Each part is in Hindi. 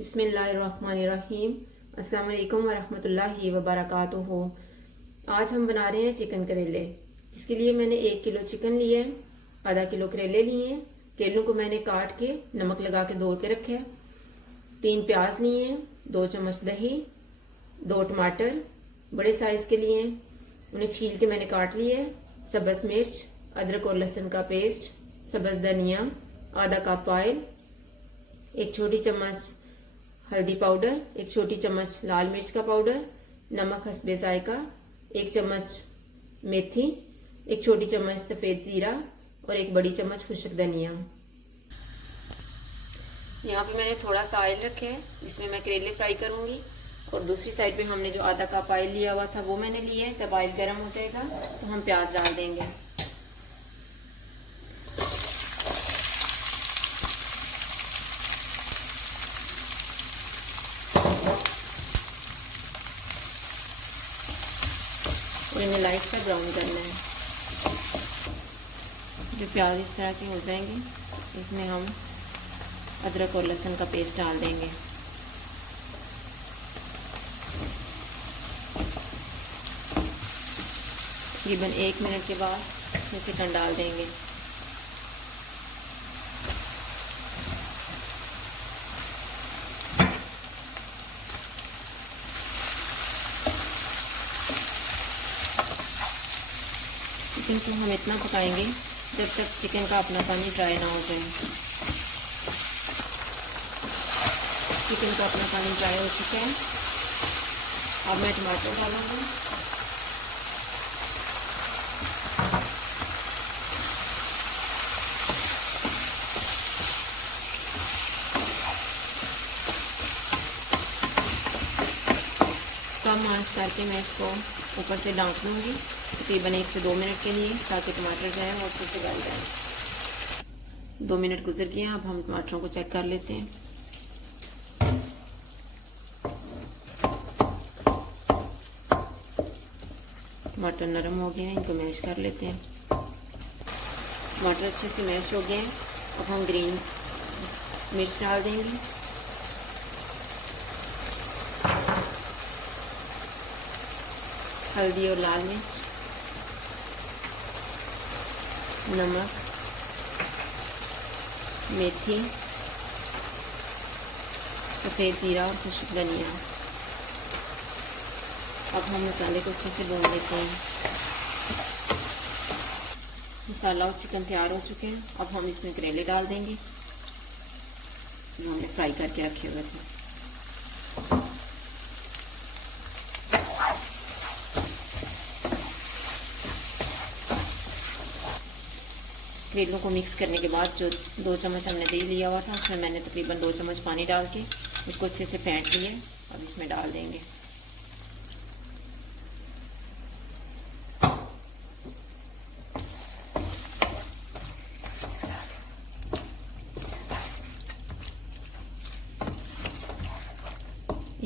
बिस्मिल्लाहिर्रहमानिर्रहीम। अस्सलाम वालेकुम वरहमतुल्लाहि वबरकातुहू। आज हम बना रहे हैं चिकन करेले। इसके लिए मैंने 1 किलो चिकन लिया है, आधा किलो करेले लिए हैं। करेलों को मैंने काट के नमक लगा के धो के रखा है। 3 प्याज लिए हैं, 2 चम्मच दही, 2 टमाटर बड़े साइज के लिए हैं, उन्हें छील के मैंने काट लिया है। सब्ज़ मिर्च, अदरक और लहसुन का पेस्ट, सब्ज़ धनिया, आधा कप ऑयल, 1 छोटी चम्मच हल्दी पाउडर, 1 छोटी चम्मच लाल मिर्च का पाउडर, नमक हस्बे जायका, 1 चम्मच मेथी, 1 छोटी चम्मच सफ़ेद ज़ीरा और 1 बड़ी चम्मच खुश्क धनिया। यहाँ पे मैंने थोड़ा सा ऑयल रखा है, इसमें मैं करेले फ्राई करूँगी। और दूसरी साइड पे हमने जो आधा कप ऑयल लिया हुआ था वो मैंने लिया है। जब ऑयल गर्म हो जाएगा तो हम प्याज डाल देंगे। और इन्हें लाइट सा ब्राउन करना है। जो प्याज इस तरह के हो जाएंगे, इसमें हम अदरक और लहसुन का पेस्ट डाल देंगे। तकरीबन 1 मिनट के बाद इसमें चिकन डाल देंगे। चिकन को हम इतना पकाएंगे जब तक चिकन का अपना पानी ड्राई ना हो जाए। चिकन का अपना पानी ड्राई हो चुका है। अब मैं टमाटर डालूंगी। कम आंच करके मैं इसको ऊपर से ढाँक दूँगी तकरीबन 1 से 2 मिनट के लिए, ताकि टमाटर जो है वो अच्छे से गल जाए। 2 मिनट गुजर गए हैं, अब हम टमाटरों को चेक कर लेते हैं। टमाटर नरम हो गए हैं, इनको मैश कर लेते हैं। टमाटर अच्छे से मैश हो गए हैं। अब हम ग्रीन मिर्च डाल देंगे, हल्दी और लाल मिर्च, नमक, मेथी, सफ़ेद ज़ीरा और खुश्क धनिया। अब हम मसाले को अच्छे से भून लेते हैं। मसाला और चिकन तैयार हो चुके हैं। अब हम इसमें करेले डाल देंगे जो हमने फ्राई करके रखे हुए थे। करेलों को मिक्स करने के बाद जो 2 चम्मच हमने दही लिया हुआ था, उसमें मैंने तकरीबन 2 चम्मच पानी डाल के इसको अच्छे से फेंट लिया। अब इसमें डाल देंगे।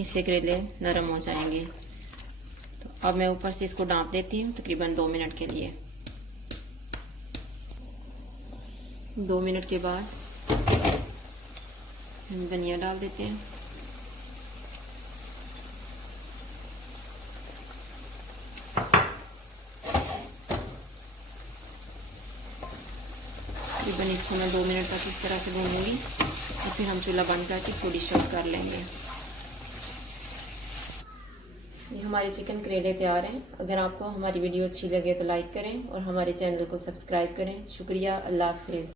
इससे करेले नरम हो जाएंगे। तो अब मैं ऊपर से इसको ढाँप देती हूँ तकरीबन 2 मिनट के लिए। 2 मिनट के बाद हम धनिया डाल देते हैं। तकरीबन इसको मैं 2 मिनट तक इस तरह से भूनूंगी और फिर हम चूल्हा बंद करके इसको डिश आउट कर लेंगे। ये हमारे चिकन करेले तैयार हैं। अगर आपको हमारी वीडियो अच्छी लगे तो लाइक करें और हमारे चैनल को सब्सक्राइब करें। शुक्रिया। अल्लाह हाफिज़।